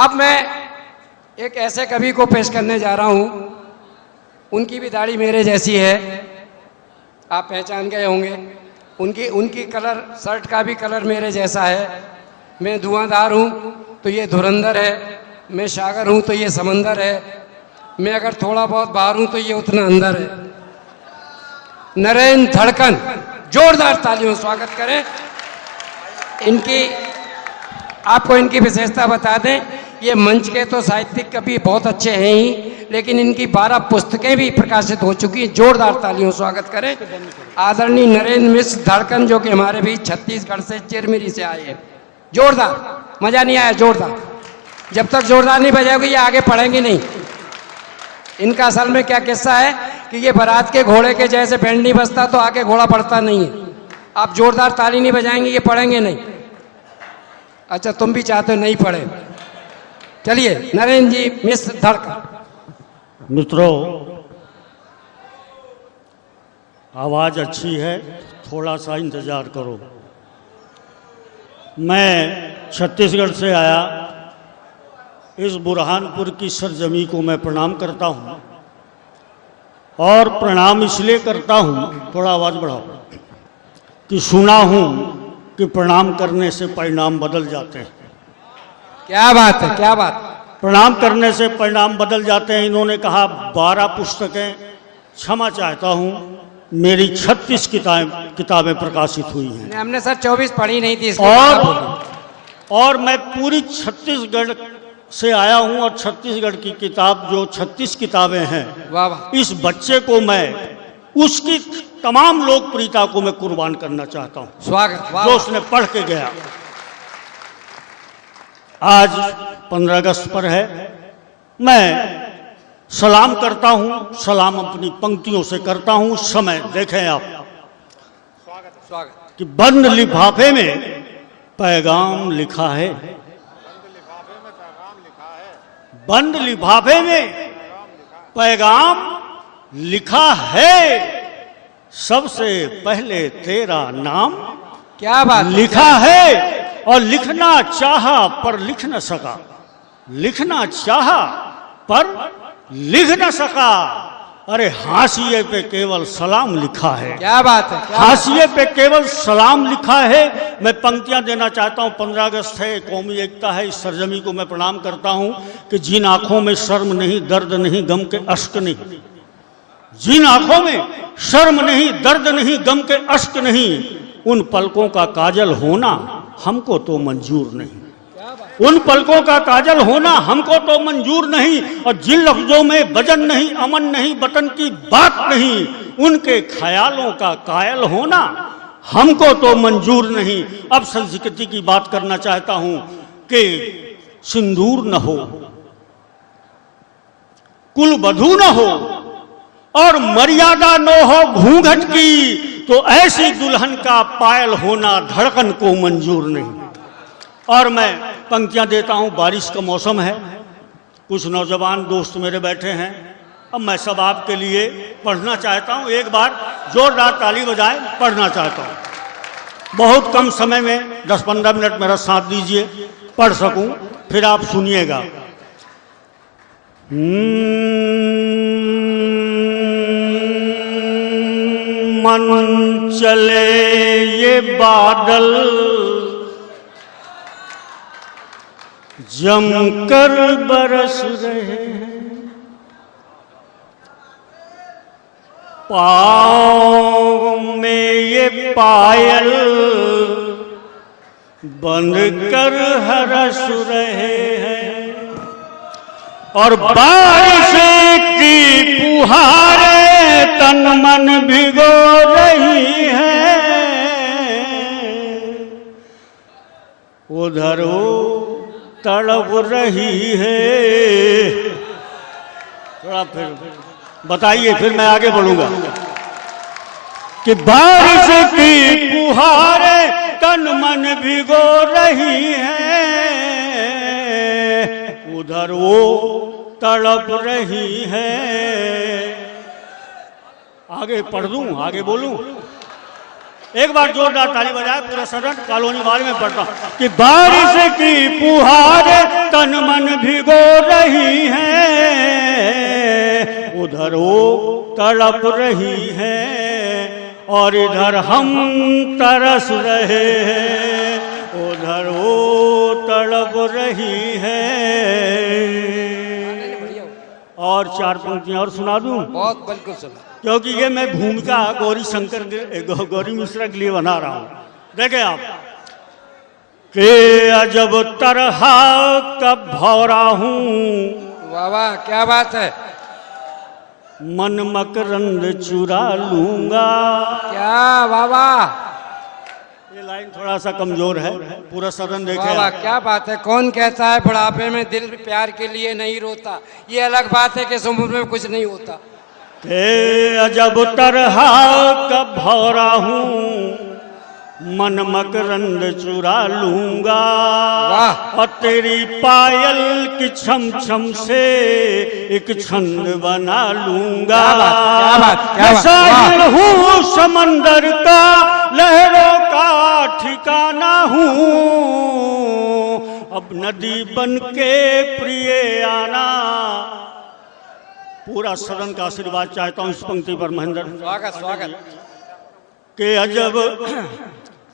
अब मैं एक ऐसे कवि को पेश करने जा रहा हूं, उनकी भी दाढ़ी मेरे जैसी है, आप पहचान गए होंगे। उनकी कलर शर्ट का भी कलर मेरे जैसा है। मैं धुआंधार हूं तो ये धुरंधर है, मैं सागर हूं तो ये समंदर है, मैं अगर थोड़ा बहुत बाहर हूं तो ये उतना अंदर है। नरेंद्र धड़कन, जोरदार तालियों स्वागत करें इनकी। आपको इनकी विशेषता बता दें, ये मंच के तो साहित्यिक कवि बहुत अच्छे हैं ही, लेकिन इनकी 12 पुस्तकें भी प्रकाशित हो चुकी हैं। जोरदार तालियों स्वागत करें आदरणीय नरेंद्र मिश्र धड़कन, जो कि हमारे भी छत्तीसगढ़ से चिरमिरी से आए हैं। जोरदार, मजा नहीं आया? जोरदार। जब तक जोरदार नहीं बजाओगे ये आगे पढ़ेंगे नहीं। इनका असल में क्या किस्सा है कि ये बारात के घोड़े के जैसे बैंड नहीं बजता तो आगे घोड़ा पड़ता नहीं है। आप जोरदार ताली नहीं बजाएंगे ये पढ़ेंगे नहीं। अच्छा, तुम भी चाहते हो नहीं पढ़े? चलिए नरेंद्र जी मिश्र धड़कन। मित्रों, आवाज अच्छी है, थोड़ा सा इंतजार करो। मैं छत्तीसगढ़ से आया, इस बुरहानपुर की सरजमी को मैं प्रणाम करता हूं, और प्रणाम इसलिए करता हूं, थोड़ा आवाज बढ़ाओ, कि सुना हूं कि प्रणाम करने से परिणाम बदल जाते हैं। क्या बात है, क्या बात। प्रणाम करने से परिणाम बदल जाते हैं। इन्होंने कहा 12 पुस्तकें, क्षमा चाहता हूं, मेरी 36 किताबें प्रकाशित हुई हैं। हमने सर 24 पढ़ी नहीं थी और मैं पूरी छत्तीसगढ़ से आया हूं, और छत्तीसगढ़ की किताब जो 36 किताबें हैं, वाह वाह, इस बच्चे को मैं उसकी तमाम लोकप्रियता को मैं कुर्बान करना चाहता हूं। स्वागत, वाह, जो उसने पढ़ के गया। आज 15 अगस्त पर है, मैं सलाम करता हूं, सलाम अपनी पंक्तियों से करता हूं। उस समय देखें आप, स्वागत, कि बंद लिफाफे में पैगाम लिखा है, बंद लिफाफे में पैगाम लिखा है, सबसे पहले तेरा नाम क्या बात लिखा है। और लिखना चाहा पर लिख न सका, लिखना चाहा पर लिख न सका। अरे हाशिए पे केवल सलाम लिखा है। क्या बात है, हाशिए पे केवल सलाम लिखा है। मैं पंक्तियां देना चाहता हूं। 15 अगस्त है, कौमी एकता है, इस सरजमी को मैं प्रणाम करता हूं कि जिन आंखों में शर्म नहीं, दर्द नहीं, गम के अश्क नहीं, जिन आंखों में शर्म नहीं, दर्द नहीं, गम के अश्क नहीं, उन पलकों का काजल होना हमको तो मंजूर नहीं। उन पलकों का काजल होना हमको तो मंजूर नहीं। और जिन लफ्जों में वजन नहीं, अमन नहीं, वतन की बात नहीं, उनके ख्यालों का कायल होना हमको तो मंजूर नहीं। अब संस्कृति की बात करना चाहता हूं कि सिंदूर न हो, कुल वधू न हो, और मर्यादा न हो घूंघट की, तो ऐसी दुल्हन का पायल होना धड़कन को मंजूर नहीं। और मैं पंक्तियां देता हूं। बारिश का मौसम है, कुछ नौजवान दोस्त मेरे बैठे हैं, अब मैं सब आपके लिए पढ़ना चाहता हूं। एक बार जोरदार ताली बजाएं, पढ़ना चाहता हूं। बहुत कम समय में 10-15 मिनट मेरा साथ दीजिए, पढ़ सकूं, फिर आप सुनिएगा। मन चले ये बादल जमकर बरस रहे हैं, पाँव में ये पायल बंद कर हरस रहे हैं, और बारिश की फुहारें तन मन भिगो रही है, उधर वो तड़प रही है। थोड़ा फिर बताइए, फिर मैं आगे बढ़ूंगा। कि बारिश की फुहारें तन मन भिगो रही है, उधर वो तड़प रही है। आगे पढ़ दूं, आगे बोलूं? एक बार जोरदार ताली बजाए पूरा सदन। कॉलोनी वाले में पढ़ता हूं कि बारिश की फुहारें तन मन भिगो रही हैं, उधर वो तड़प रही हैं और इधर हम तरस रहे हैं, उधर वो तड़प रही है। और 4 पंक्तियां और सुना दूं? बहुत बिल्कुल सुना, क्योंकि ये मैं भूमिका गौरी मिश्रा के लिए बना रहा हूं। देखें आप के अजब तरह का भौरा हूं, वाह वाह क्या बात है, मन मकरंद चुरा लूंगा। क्या वाह वाह, ये लाइन थोड़ा सा कमजोर है, पूरा सदन देखे। वाह वाह क्या बात है। कौन कहता है बुढ़ापे में दिल प्यार के लिए नहीं रोता, ये अलग बात है कि इस उम्र में कुछ नहीं होता। अजब तरह का भौरा हूं, मन मकरंद चुरा लूंगा, और तेरी पायल की छम छम से एक छंद बना लूंगा। मैं साहिल हूँ समंदर का, लहरों का ठिकाना हूँ, अब नदी बन के प्रिय आना। पूरा सदन का आशीर्वाद चाहता हूं इस पंक्ति पर महेंद्र। स्वागत स्वागत। के अजब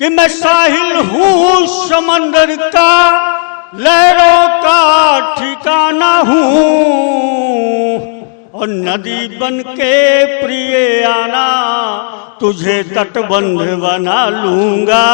कि मैं साहिल हूँ समंदर का, लहरों का ठिकाना हूँ, और नदी बन के प्रिय आना, तुझे तटबंध बना लूंगा।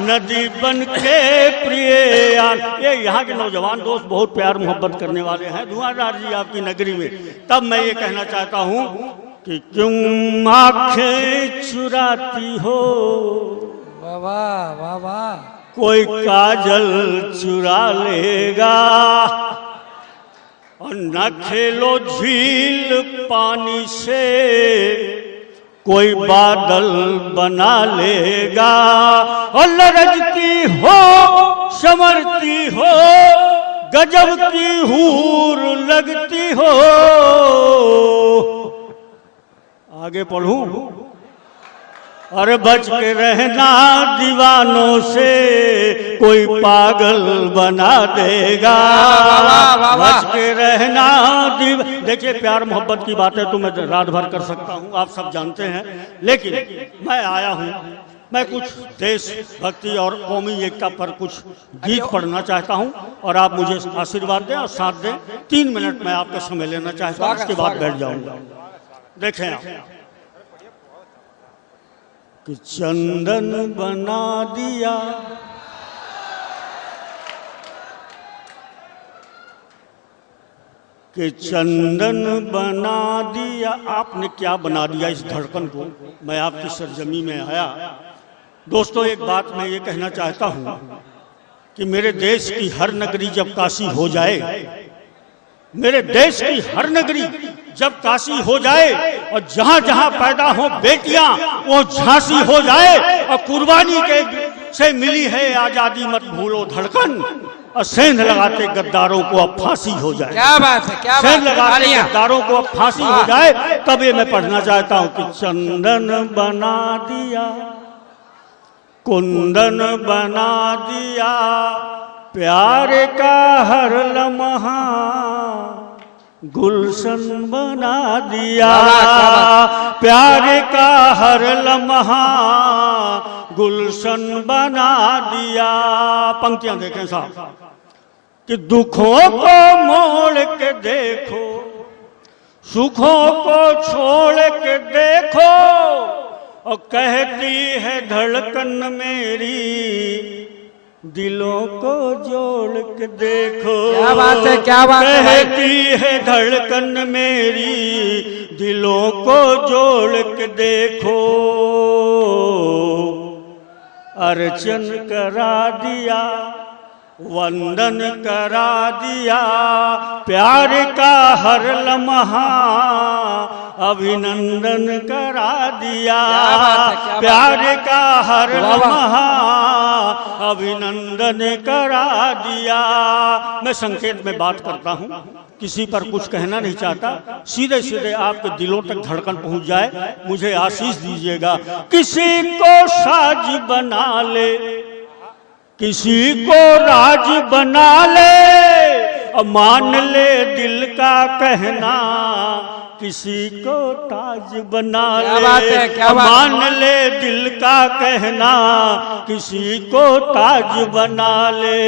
नदी बन के प्रिय आना। ये यहाँ के नौजवान दोस्त बहुत प्यार मोहब्बत करने वाले हैं धुआंधार जी आपकी नगरी में। तब मैं ये कहना चाहता हूँ कि क्यों आंखें चुराती हो, वाह वाह वाह वाह, कोई काजल चुरा लेगा, और न खेलो झील पानी से, कोई बादल बना लेगा। और लरजती हो संवरती हो, गजब की हूर लगती हो। आगे पढ़ूं? अरे बच के रहना दीवानों से, कोई पागल बना देगा। बच के रहना देखिए प्यार मोहब्बत की बातें तो मैं रात भर कर सकता हूँ, आप सब जानते हैं, लेकिन मैं आया हूँ, मैं कुछ देश भक्ति और कौमी एकता पर कुछ गीत पढ़ना चाहता हूँ, और आप मुझे आशीर्वाद दें और साथ दें। 3 मिनट में आपका समय लेना चाहता हूँ, उसके बाद बैठ जाऊंगा। देखें आप कि चंदन बना दिया, कि चंदन बना दिया। आपने क्या बना दिया इस धड़कन को। मैं आपकी सरजमी में आया। दोस्तों एक बात मैं ये कहना चाहता हूँ कि मेरे देश की हर नगरी जब काशी हो जाए, मेरे देश की हर नगरी जब काशी हो जाए, और जहां जहां पैदा हो बेटियां वो झांसी हो जाए, और कुर्बानी के से मिली है आजादी मत भूलो धड़कन, और सेंध लगाते गद्दारों को अब फांसी हो जाए। क्या बात है, क्या सेंध लगाते गद्दारों को अब फांसी हो जाए। तब ये मैं पढ़ना चाहता हूं कि चंदन बना दिया, कुंदन बना दिया, प्यार का हर लम्हा गुलशन बना दिया। प्यार का हर लम्हा गुलशन बना दिया। पंक्तियां देखें साहब कि दुखों को मोड़ के देखो, सुखों को छोड़ के देखो, और कहती है धड़कन मेरी दिलों को जोड़ के देखो। क्या बात है, क्या बात है। कहती है धड़कन मेरी दिलों को जोड़ के देखो, अर्चन करा दिया, वंदन करा दिया, प्यार का हर लम्हा अभिनंदन करा दिया, क्या बात है, क्या बात प्यार है। का हर वाह, वाह। लम्हा अभिनंदन करा दिया। मैं संकेत में बात करता हूँ, किसी पर कुछ कहना नहीं चाहता, सीधे सीधे आपके दिलों तक धड़कन पहुंच जाए, मुझे आशीष दीजिएगा। किसी को साज बना ले, किसी को राज बना ले, और मान ले दिल का कहना, किसी को ताज बना क्या ले, बात है, क्या बात है। मान ले दिल का कहना, किसी को ताज बना ले।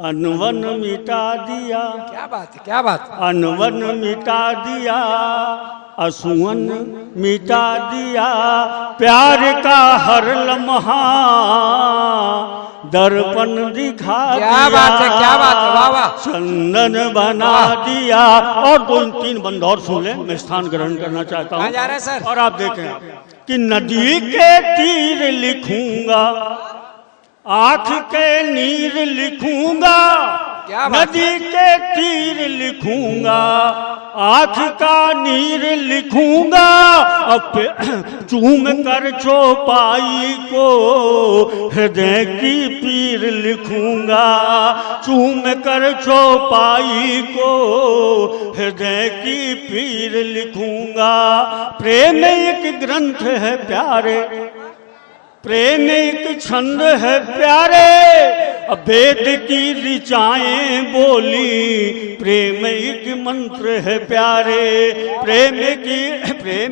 अनवन मिटा दिया, क्या बात है, क्या बात है। अनवन मिटा दिया, असुवन मिटा दिया, प्यार का हर लम्हा दर्पण दिखा दिया। क्या बात है, क्या बात है, वाह वाह। चंदन बना दिया। और दो तीन बंद और सुन ले, मैं स्थान ग्रहण करना चाहता कहाँ हूँ। जा रहे हैं सर? और आप देखें कि नदी के तीर लिखूंगा, आंख के नीर लिखूंगा, क्या बात है। नदी के तीर लिखूंगा, आंख का नीर लिखूंगा, अब चूम कर चौपाई को हृदय की पीर लिखूंगा, चूम कर चौपाई को हृदय की पीर लिखूंगा। प्रेम एक ग्रंथ है प्यारे, प्रेम एक छंद है प्यारे, वेद की ऋचाएं बोली, प्रेम एक मंत्र है प्यारे, प्रेम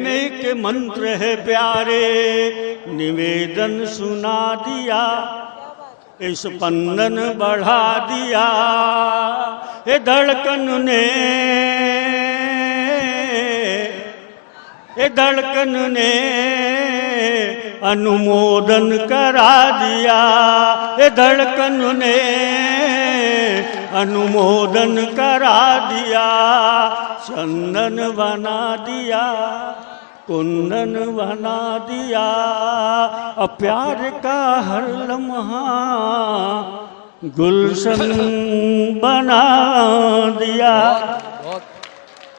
एक मंत्र है प्यारे। निवेदन सुना दिया, इस स्पंदन बढ़ा दिया, ये धड़कन ने, ये धड़कन ने अनुमोदन करा दिया, ये धड़कन ने अनुमोदन करा दिया। चंदन बना दिया, कुंदन बना दिया, और प्यार का हर लम्हा गुलशन बना दिया। बहुत